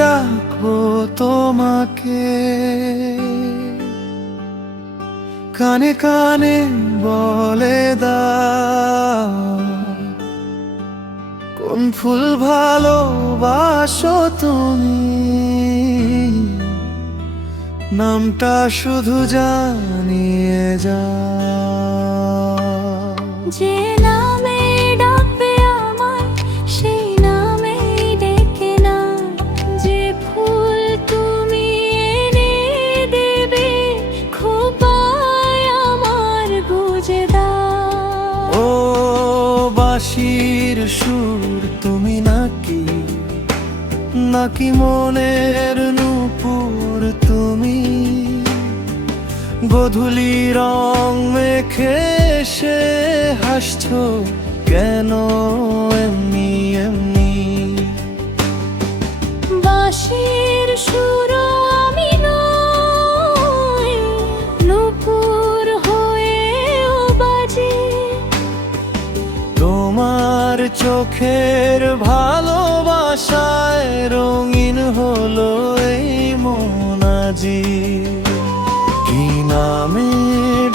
ডাকবো তোমাকে, কানে কানে বলে দাও কোন ফুল ভালোবাসো তুমি, নামটা শুধু জানিয়ে যাও। যে নামে ডাকবে আমায় সেই নামেই ডেকে না, যে ফুল তুমি এনে দেবে খোপায় আমার গুজে দাও। ও বাঁশির সুর তুমি নাকি, নাকি মনের নূপুর তুমি, গোধূলি রং মেখে সে হাসছো কেন এমনি এমনি। বাঁশির সুরও আমি নই, নূপুর হয়েও বাজে। তোমার চোখের ভালোবাসায় রঙিন হলো এই মন আজি। কি নামে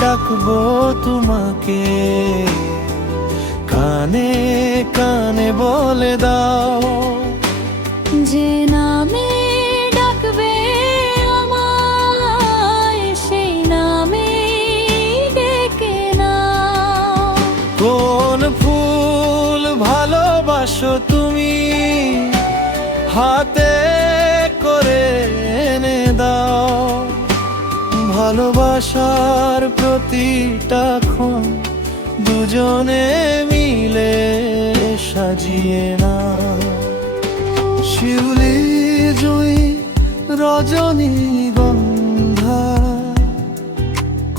ডাকবো তোমাকে, কানে কানে বলে দাও। যে নামে ডাকবে আমায় সেই নামে ডেকে নাও। কোন ফুল ভালোবাসো তুমি, হাতে করে এনে দাও। ভালোবাসার প্রতিটা ক্ষণ দুজনে মিলে সাজিয়ে না। শিউলি জুঁই রজনীগন্ধা,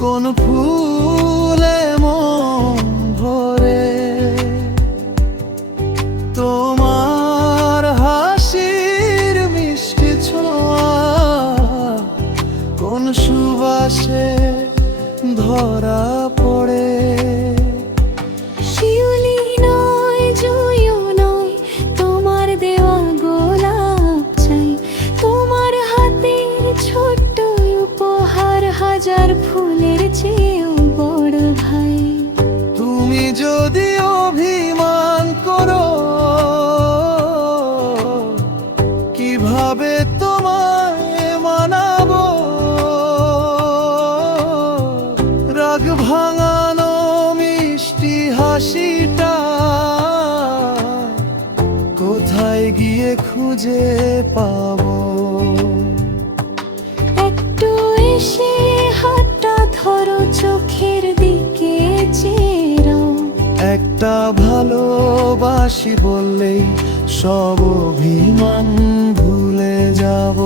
কোন ফুলে মন ভরে, তোমার হাসির মিষ্টি ছোঁয়া কোন সুবাসে ধরা পড়ে। শিউলি নয় জুঁইও নয়, তোমার দেওয়া গোলাপ চাই। তোমার হাতের ছোট্ট উপহার হাজার ফুলের চেয়েও বড় ভাই। তুমি যদি অভিমান করো, কিভাবে তোমায় মানাবো। রাগ ভাঙানো মিষ্টি হাসিটা কোথায় গিয়ে খুঁজে পাবো। একটু এসে হাতটা ধরো, চোখের দিকে চেরো। একটা ভালোবাসি বললেই সব অভিমান ভুলে যাব।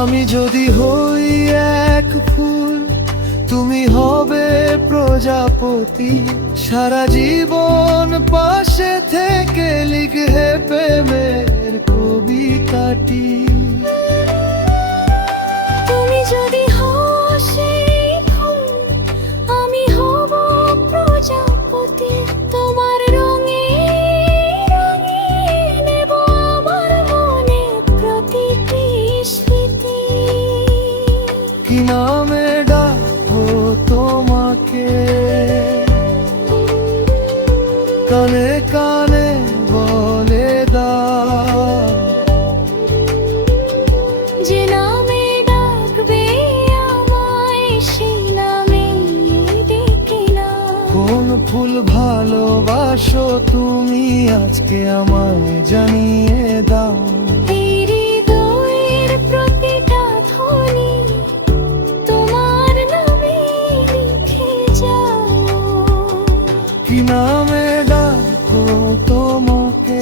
আমি যদি হই এক ফুল, তুমি হবে প্রজাপতি। সারা জীবন পাশে থেকে লিখে প্রেমের কবিতাটি। তুমি যদি হও সেই ফুল, আমি হব প্রজাপতি। তোমার রঙে রঙে নেব আমার মনে প্রতিটি স্মৃতি। কি নামে ডাকবো তোমাকে, কানে কানে বলে দাও। যে নামে ডাকবে আমায় সেই নামে ডেকে নাও। কোন ফুল ভালোবাসো তুমি, আজকে আমায় জানিয়ে দাও। এই হৃদয়ের প্রতিটা ধ্বনি তোমার নামে লিখে যাও। কি নামে ডাকবো তোমাকে।